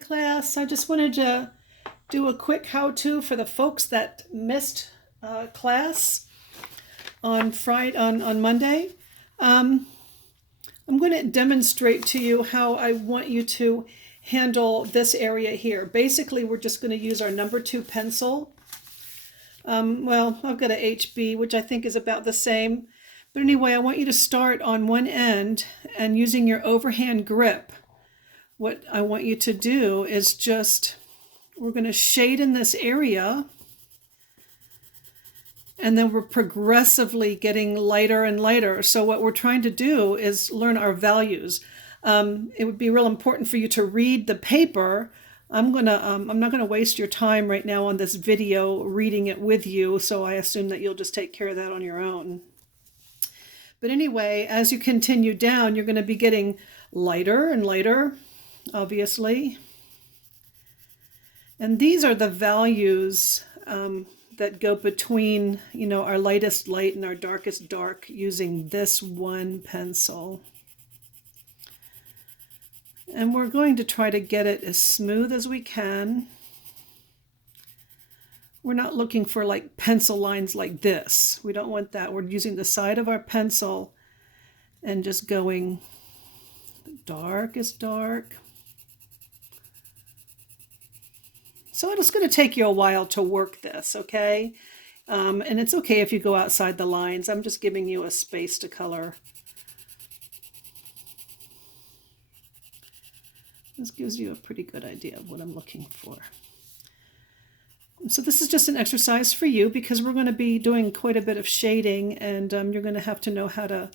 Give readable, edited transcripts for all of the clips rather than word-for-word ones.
Class. I just wanted to do a quick how-to for the folks that missed class on Friday on Monday. Um, I'm going to demonstrate to you how I want you to handle this area here. Basically, we're just going to use our number 2 pencil. Well, I've got a HB, which I think is about the same. But anyway, I want you to start on one end and using your overhand grip. What I want you to do is we're going to shade in this area, and then we're progressively getting lighter and lighter. So what we're trying to do is learn our values. It would be real important for you to read the paper. I'm not gonna waste your time right now on this video reading it with you, so I assume that you'll just take care of that on your own. But anyway, as you continue down, you're going to be getting lighter and lighter, obviously. And these are the values that go between, our lightest light and our darkest dark using this one pencil. And we're going to try to get it as smooth as we can. We're not looking for like pencil lines like this. We don't want that. We're using the side of our pencil and just going darkest dark. So it's going to take you a while to work this, okay? And it's okay if you go outside the lines. I'm just giving you a space to color. This gives you a pretty good idea of what I'm looking for. So this is just an exercise for you because we're going to be doing quite a bit of shading, and you're going to have to know how to,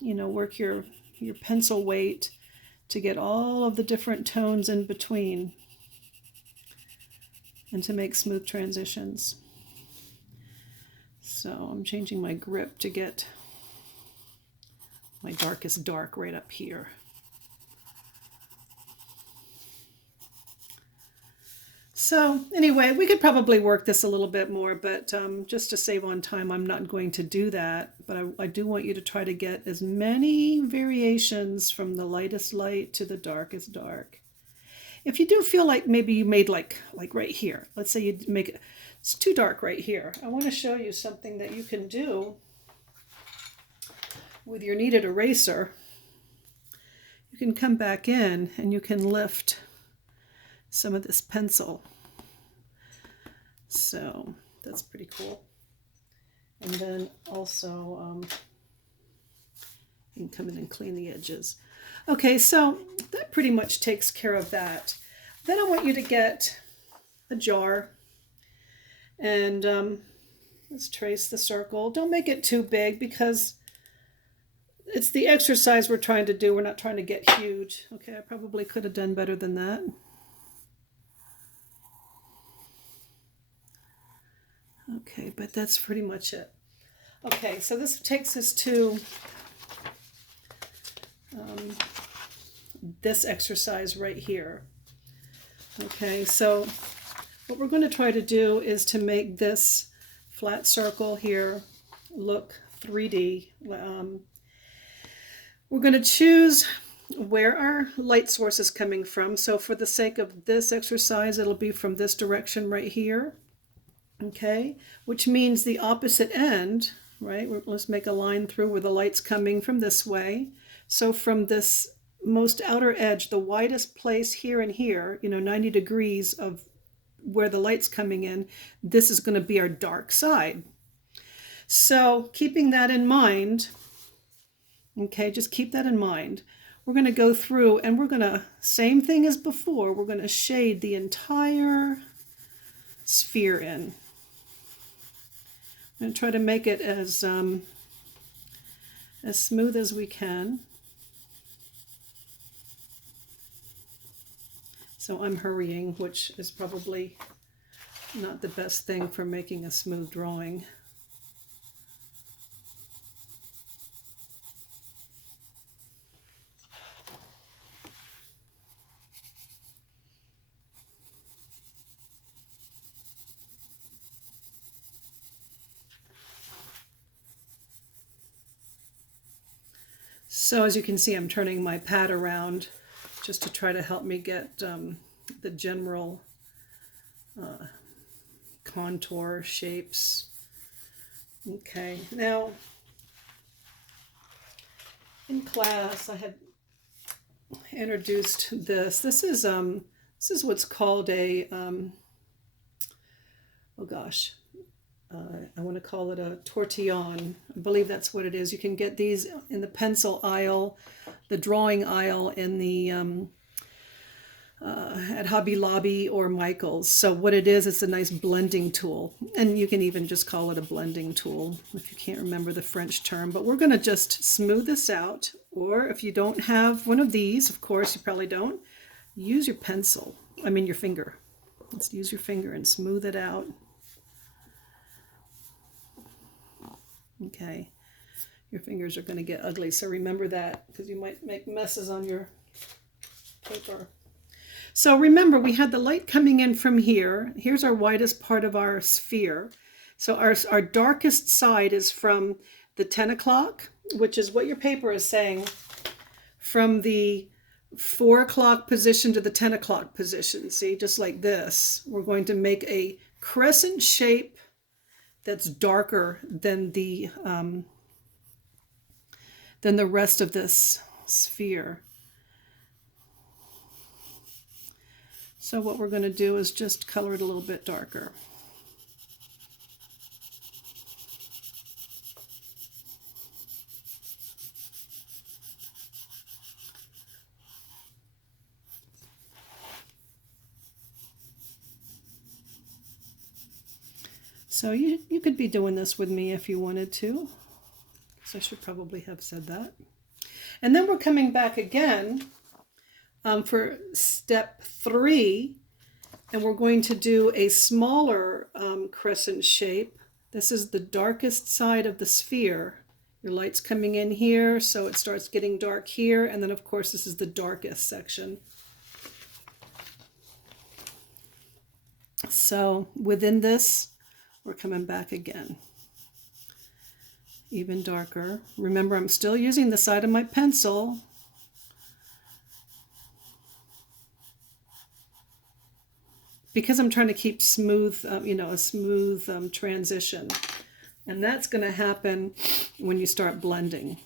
work your pencil weight to get all of the different tones in between and to make smooth transitions. So I'm changing my grip to get my darkest dark right up here. So anyway, we could probably work this a little bit more, but just to save on time, I'm not going to do that. But I do want you to try to get as many variations from the lightest light to the darkest dark. If you do feel like maybe you made like right here, let's say you make it, it's too dark right here. I want to show you something that you can do with your kneaded eraser. You can come back in and you can lift some of this pencil. So that's pretty cool. And then also you can come in and clean the edges. Okay, so that pretty much takes care of that. Then I want you to get a jar and let's trace the circle. Don't make it too big because it's the exercise we're trying to do. We're not trying to get huge. Okay, I probably could have done better than that. Okay, but that's pretty much it. Okay, so this takes us to this exercise right here. Okay, so what we're going to try to do is to make this flat circle here look 3D. We're going to choose where our light source is coming from. So for the sake of this exercise, it'll be from this direction right here. Okay, which means the opposite end, right? Let's make a line through where the light's coming from this way. So from this most outer edge, the widest place here and here, 90 degrees of where the light's coming in, this is going to be our dark side. So keeping that in mind, okay, just keep that in mind. We're going to go through and we're going to, same thing as before, we're going to shade the entire sphere in. I'm going to try to make it as smooth as we can. So I'm hurrying, which is probably not the best thing for making a smooth drawing. So as you can see, I'm turning my pad around just to try to help me get the general contour shapes. Okay, now in class I had introduced this. This is what's called a oh gosh, I want to call it a tortillon. I believe that's what it is. You can get these in the pencil aisle, the drawing aisle in the at Hobby Lobby or Michael's. So what it is, it's a nice blending tool. And you can even just call it a blending tool if you can't remember the French term. But we're going to just smooth this out. Or if you don't have one of these, of course you probably don't, use your pencil. I mean your finger. Let's use your finger and smooth it out. Okay. Your fingers are going to get ugly, so remember that, because you might make messes on your paper. So remember, we had the light coming in from here. Here's our widest part of our sphere. So our darkest side is from the 10 o'clock, which is what your paper is saying, from the 4 o'clock position to the 10 o'clock position. See, just like this. We're going to make a crescent shape that's darker than the rest of this sphere. So what we're going to do is just color it a little bit darker. So you could be doing this with me if you wanted to. So I should probably have said that. And then we're coming back again for step 3, and we're going to do a smaller crescent shape. This is the darkest side of the sphere. Your light's coming in here, so it starts getting dark here, and then of course this is the darkest section. So within this, we're coming back again. Even darker. Remember, I'm still using the side of my pencil. Because I'm trying to keep smooth, a smooth transition. And that's going to happen when you start blending.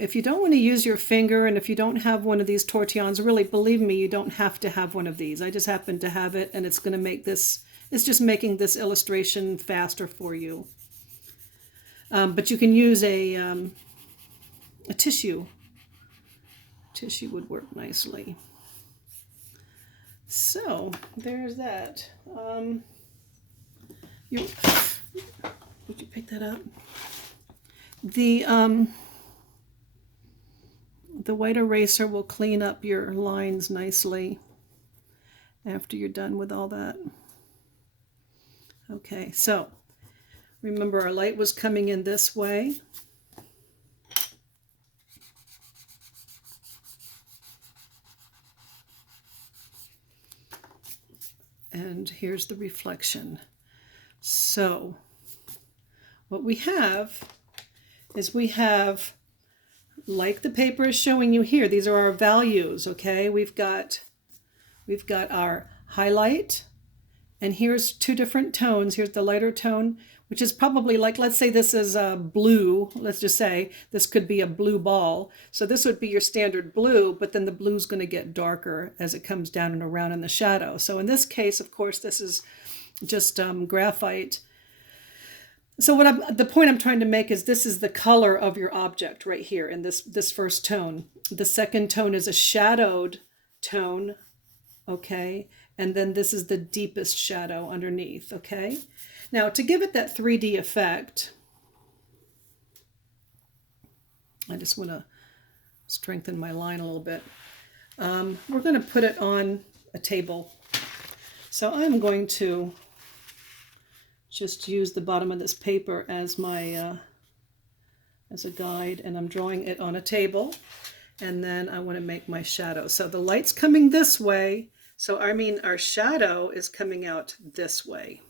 If you don't want to use your finger, and if you don't have one of these tortillons, really, believe me, you don't have to have one of these. I just happen to have it, and it's going to make this, it's just making this illustration faster for you. But you can use a tissue. Tissue would work nicely. So there's that. Would you pick that up? The white eraser will clean up your lines nicely after you're done with all that. Okay, so remember, our light was coming in this way. And here's the reflection. So what we have is like the paper is showing you here, these are our values, okay? We've got our highlight, and here's 2 different tones. Here's the lighter tone, which is probably like, let's say this is a blue. Let's just say this could be a blue ball. So this would be your standard blue, but then the blue's going to get darker as it comes down and around in the shadow. So in this case, of course, this is just graphite. So the point I'm trying to make is this is the color of your object right here in this first tone. The second tone is a shadowed tone, okay? And then this is the deepest shadow underneath, okay? Now, to give it that 3D effect, I just want to strengthen my line a little bit. We're going to put it on a table. So I'm going to just use the bottom of this paper as my as a guide, and I'm drawing it on a table, and then I want to make my shadow. So the light's coming this way, so I mean our shadow is coming out this way.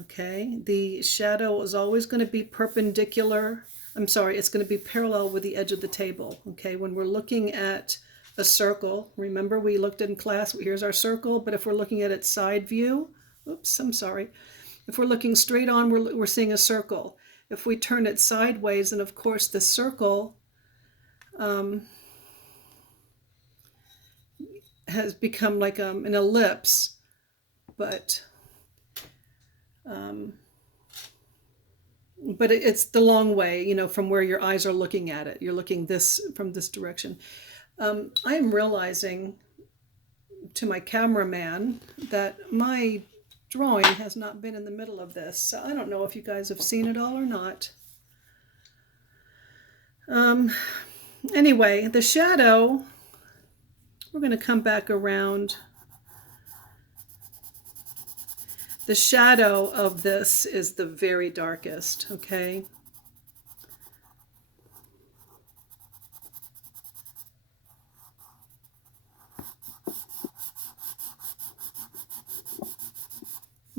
Okay, the shadow is always going to be perpendicular. I'm sorry, it's going to be parallel with the edge of the table. Okay, when we're looking at a circle, remember we looked in class, here's our circle, but if we're looking at its side view, oops, I'm sorry. If we're looking straight on, we're seeing a circle. If we turn it sideways, then of course the circle has become like an ellipse, but it's the long way, you know, from where your eyes are looking at it. You're looking this from this direction. I am realizing to my cameraman that my drawing has not been in the middle of this. So I don't know if you guys have seen it all or not. Anyway, the shadow, we're going to come back around. The shadow of this is the very darkest, okay?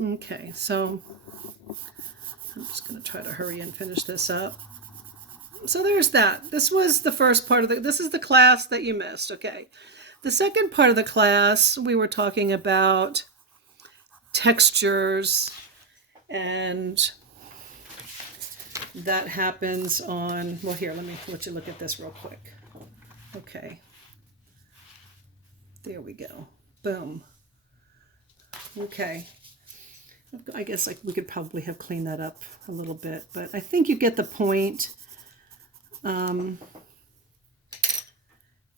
Okay, so I'm just going to try to hurry and finish this up. So there's that. This was the first part of this is the class that you missed, okay? The second part of the class, we were talking about textures, and that happens on, well, here, let me let you look at this real quick. Okay. There we go. Boom. Okay. I guess like we could probably have cleaned that up a little bit, but I think you get the point. You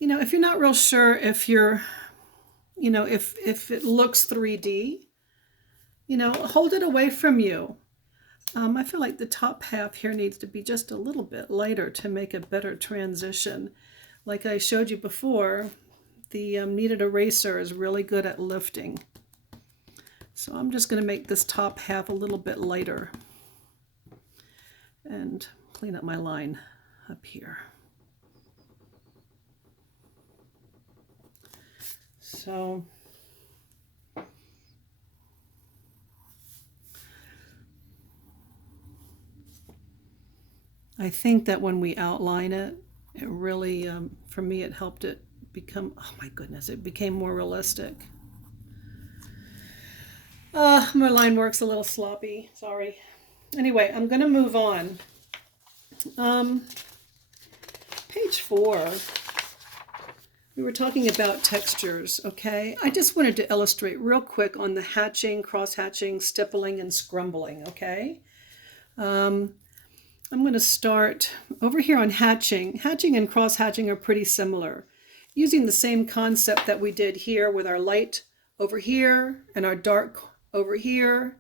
know, if you're not real sure if you're, you know, if it looks 3D, you know, hold it away from you. I feel like the top half here needs to be just a little bit lighter to make a better transition. Like I showed you before, the kneaded eraser is really good at lifting. So I'm just going to make this top half a little bit lighter and clean up my line up here. So I think that when we outline it, it really, for me, it helped it become, oh my goodness, it became more realistic. My line work's a little sloppy, sorry. Anyway, I'm going to move on. Page 4, we were talking about textures, okay? I just wanted to illustrate real quick on the hatching, cross-hatching, stippling, and scrumbling, okay? I'm going to start over here on hatching. Hatching and cross-hatching are pretty similar. Using the same concept that we did here with our light over here and our dark over here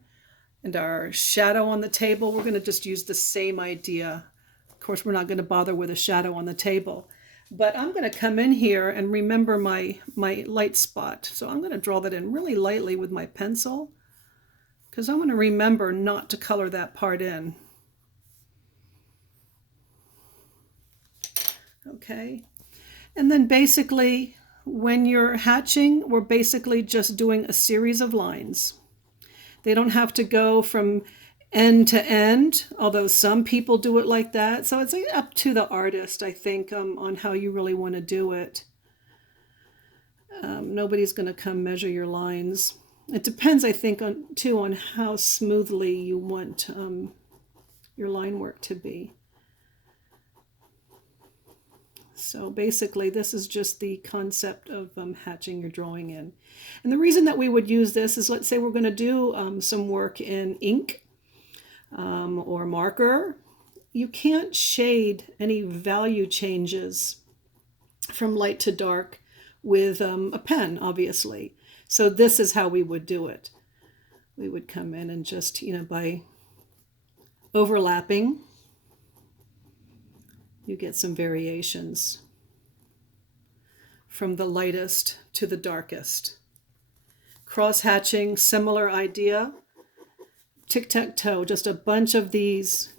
and our shadow on the table, we're going to just use the same idea. Of course, we're not going to bother with a shadow on the table. But I'm going to come in here and remember my light spot. So I'm going to draw that in really lightly with my pencil because I want to remember not to color that part in. Okay, and then basically when you're hatching, we're basically just doing a series of lines. They don't have to go from end to end, although some people do it like that. So it's up to the artist, I think, on how you really want to do it. Nobody's going to come measure your lines. It depends, I think, on how smoothly you want your line work to be. So basically, this is just the concept of hatching your drawing in. And the reason that we would use this is, let's say we're going to do some work in ink or marker. You can't shade any value changes from light to dark with a pen, obviously. So this is how we would do it. We would come in and just, you know, by overlapping, you get some variations from the lightest to the darkest. Cross-hatching, similar idea. Tic-tac-toe, just a bunch of these,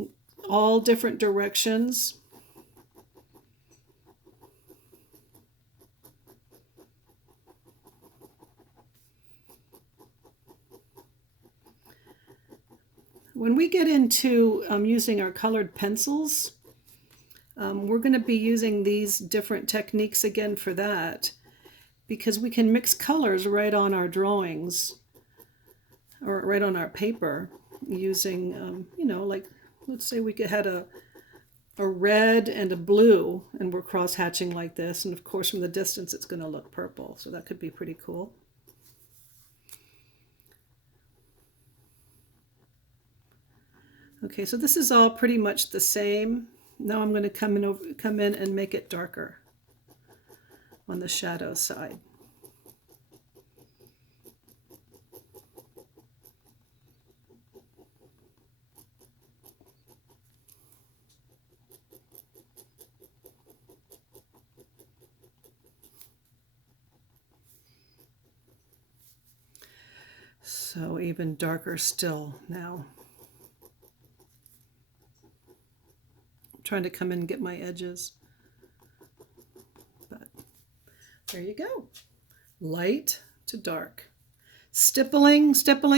all different directions. when we get into using our colored pencils, we're going to be using these different techniques again for that, because we can mix colors right on our drawings or right on our paper using, like let's say we had a red and a blue and we're cross hatching like this, and of course from the distance it's going to look purple, so that could be pretty cool. Okay, so this is all pretty much the same. Now I'm going to come in and make it darker on the shadow side. So even darker still now. Trying to come in and get my edges, but there you go. Light to dark. Stippling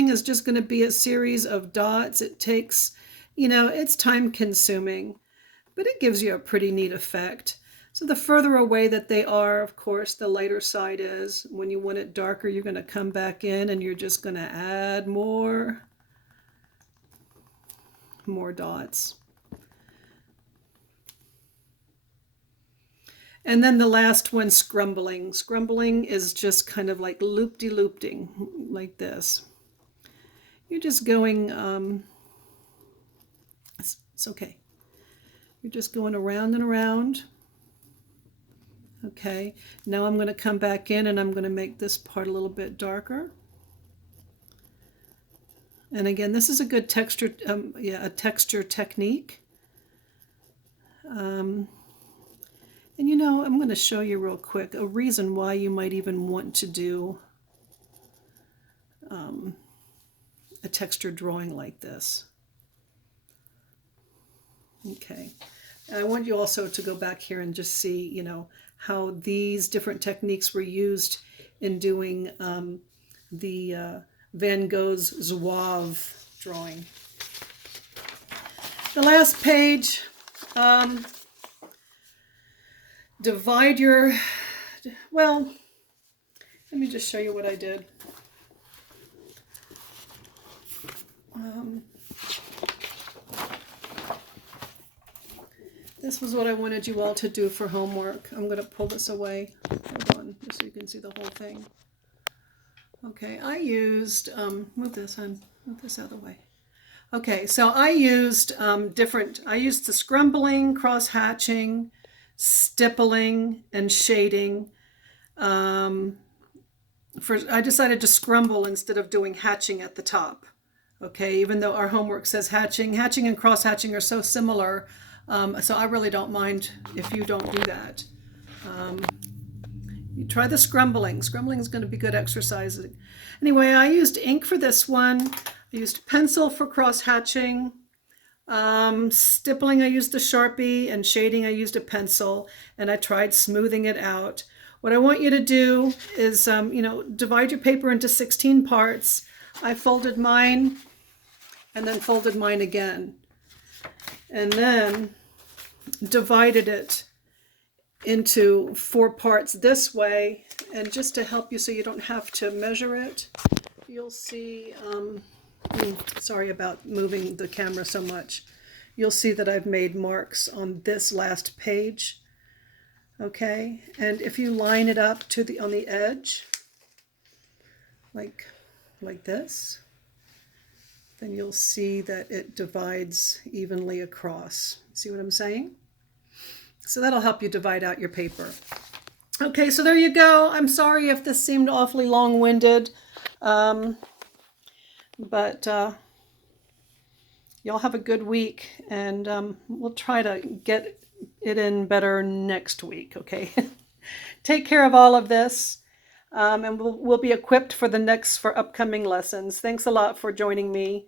is just going to be a series of dots. It takes, it's time consuming, but it gives you a pretty neat effect. So the further away that they are, of course, the lighter side is. When you want it darker, you're going to come back in and you're just going to add more dots. And then the last one, scrumbling. Scrumbling is just kind of like loop-de-looping, like this. You're just going, it's okay. You're just going around and around. Okay, now I'm going to come back in and I'm going to make this part a little bit darker. And again, this is a good texture, a texture technique. And I'm going to show you real quick a reason why you might even want to do a texture drawing like this. Okay, and I want you also to go back here and just see, how these different techniques were used in doing the Van Gogh's Zouave drawing. The last page. Divide your, well, let me just show you what I did. This was what I wanted you all to do for homework. I'm going to pull this away. Hold on, just so you can see the whole thing. Okay, I used, move this out of the way. Okay, so I used I used the scrumbling, cross-hatching, stippling, and shading. I decided to scrumble instead of doing hatching at the top. Okay, even though our homework says hatching and cross-hatching are so similar, so I really don't mind if you don't do that. You try the scrumbling. Scrumbling is going to be good exercise. Anyway, I used ink for this one. I used pencil for cross-hatching. Stippling, I used the Sharpie, and shading, I used a pencil, and I tried smoothing it out. What I want you to do is, divide your paper into 16 parts. I folded mine and then folded mine again, and then divided it into 4 parts this way. And just to help you so you don't have to measure it, you'll see, sorry about moving the camera so much. You'll see that I've made marks on this last page. Okay, and if you line it up on the edge, like this, then you'll see that it divides evenly across. See what I'm saying? So that'll help you divide out your paper. Okay, so there you go. I'm sorry if this seemed awfully long-winded. But y'all have a good week, and we'll try to get it in better next week, okay? Take care of all of this, and we'll be equipped for upcoming lessons. Thanks a lot for joining me.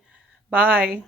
Bye.